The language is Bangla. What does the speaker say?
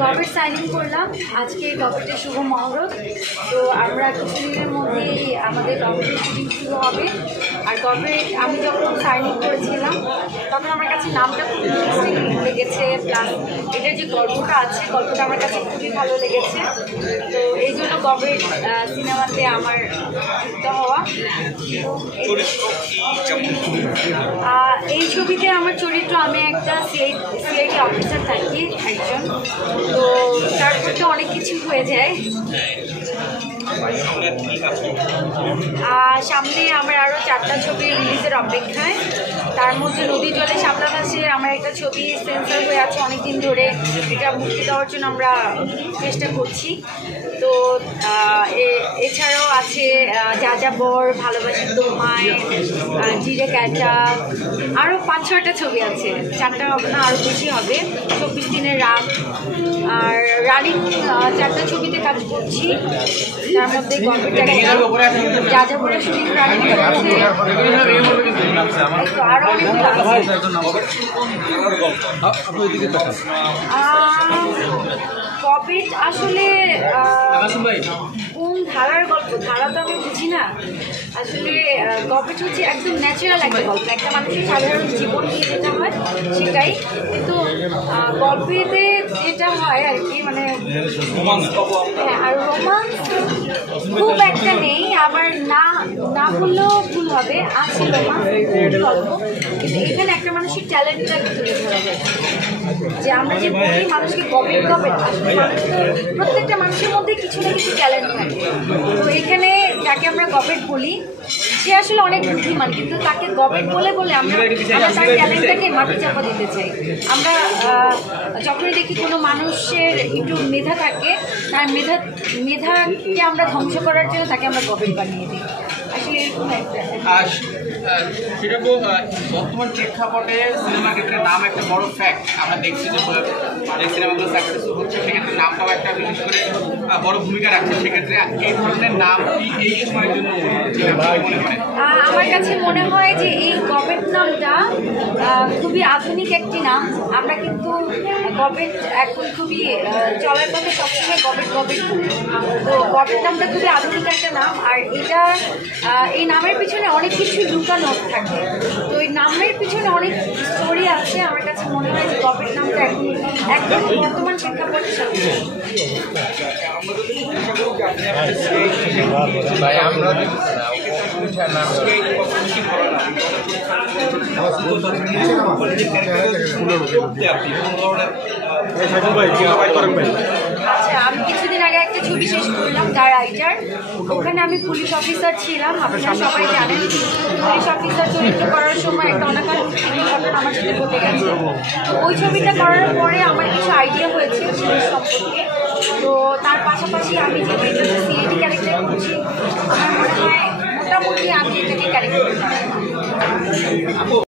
গভর্নমেন্ট সাইনিং করলাম আজকে গভর্নমেন্টের শুভ মহরত। তো আমরা কিছুদিনের মধ্যেই আমাদের গভর্নমেন্টের শুটিং শুরু হবে। আর গভর্নমেন্ট আমি যখন সাইনিং করেছিলাম তখন আমার কাছে নামটা খুব ইন্টারেস্টিং লেগেছে, প্লাস এটার যে গল্পটা আছে গল্পটা আমার কাছে খুবই ভালো লেগেছে। তো এই জন্য গভর্নমেন্ট সিনেমাতে আমার যুক্ত হওয়া। এই ছবিতে আমার চরিত্র, আমি একটা সিআইডি অফিসার থাকি একজন। তো তার মধ্যে অনেক কিছু হয়ে যায়। সামনে আমার আরও 4টা ছবি রিলিজের অপেক্ষায়। তার মধ্যে নদী জলে শাপলা ভাসে আমার একটা ছবি সেন্সর হয়ে আছে অনেকদিন ধরে, এটা মুক্তি দেওয়ার জন্য আমরা চেষ্টা করছি। তো এছাড়াও আছে যাযাবর, ভালোবাসি তোমায়, জিরে ক্যাটা, আরও 5-6টা ছবি আছে। 4টা হবে না, আরও বেশি হবে। 24 দিনের রাত আর রানিং 4টা ছবিতে কাজ করছি। তার মধ্যে যাযাবরের শুটিং রানিং হচ্ছে, আরও অনেকগুলো কপিট আসলে কোন ধারার গল্প, ধারা তো আমি বুঝি না আসলে। কপিট হচ্ছে একদম ন্যাচারাল একটা গল্প, একটা মানুষের সাধারণ জীবন নিয়ে যেটা হয় সেটাই। কিন্তু গল্পেতে যেটা হয় আর কি, মানে হ্যাঁ, আর রোমান্স খুব একটা নেই। আবার না বললেও ভুল হবে, আছে রোমান্স গল্প। কিন্তু এখানে একটা মানুষের ট্যালেন্টটা তুলে ধরা যায়, যে আমরা যে বলি মানুষকে গবেট আসলে মানুষ তো প্রত্যেকটা মানুষের মধ্যে কিছু না কিছু ট্যালেন্ট থাকে। তো এখানে যাকে আমরা গবেট বলি সে আসলে অনেক বুদ্ধিমান, কিন্তু তাকে গবেট বলে আমরা তার ট্যালেন্টটাকে মাটি চাপা দিতে চাই। আমরা যখনই দেখি কোনো মানুষের একটু মেধা থাকে, তার মেধাকে আমরা ধ্বংস করার জন্য তাকে আমরা গবেট বানিয়ে দিই। আসলে এরকম একটা সেটা বর্তমান প্রেক্ষাপটে সিনেমা ক্ষেত্রে নাম একটা বড় ফ্যাক্ট। আমরা দেখছি যে সিনেমাগুলো সাকসেসফুল হচ্ছে, সেক্ষেত্রে নামটাও একটা বিশেষ করে বড় ভূমিকা রাখছে। সেক্ষেত্রে এই ধরনের নাম এই সময়ের জন্য মনে করেন? আমার কাছে মনে হয় যে এই গবেট নামটা খুবই আধুনিক একটি নাম। আমরা কিন্তু গবেট এখন খুবই চলার পথে সবসময় গবেট বলি। তো গবেট নামটা খুবই আধুনিক একটা নাম, আর এটা এই নামের পিছনে অনেক কিছু লুকানো থাকে। তো এই নামের পিছনে অনেক স্টোরি আছে। আমার কাছে মনে হয় যে গবেট নামটা এখন একদম বর্তমান প্রেক্ষাপটের সাথে। আচ্ছা, আমি কিছুদিন আগে একটা ছবি শেষ করলাম, দ্য রাইটার। ওখানে আমি পুলিশ অফিসার ছিলাম। আপনারা সবাই জানেন পুলিশ অফিসার চরিত্র করার সময় একটা অনাকাঙ্ক্ষিত ঘটনা আমার সাথে ঘটে গেছে। ওই ছবিটা করার পরে আমার কিছু আইডিয়া হয়েছে পুলিশ সম্পর্কে। তো তার পাশাপাশি আমি যেহেতু এটাতে সিআইডি ক্যারেক্টার করছি, আমার মনে হয় মোটামুটি আমি এটাকে ক্যারেক্টার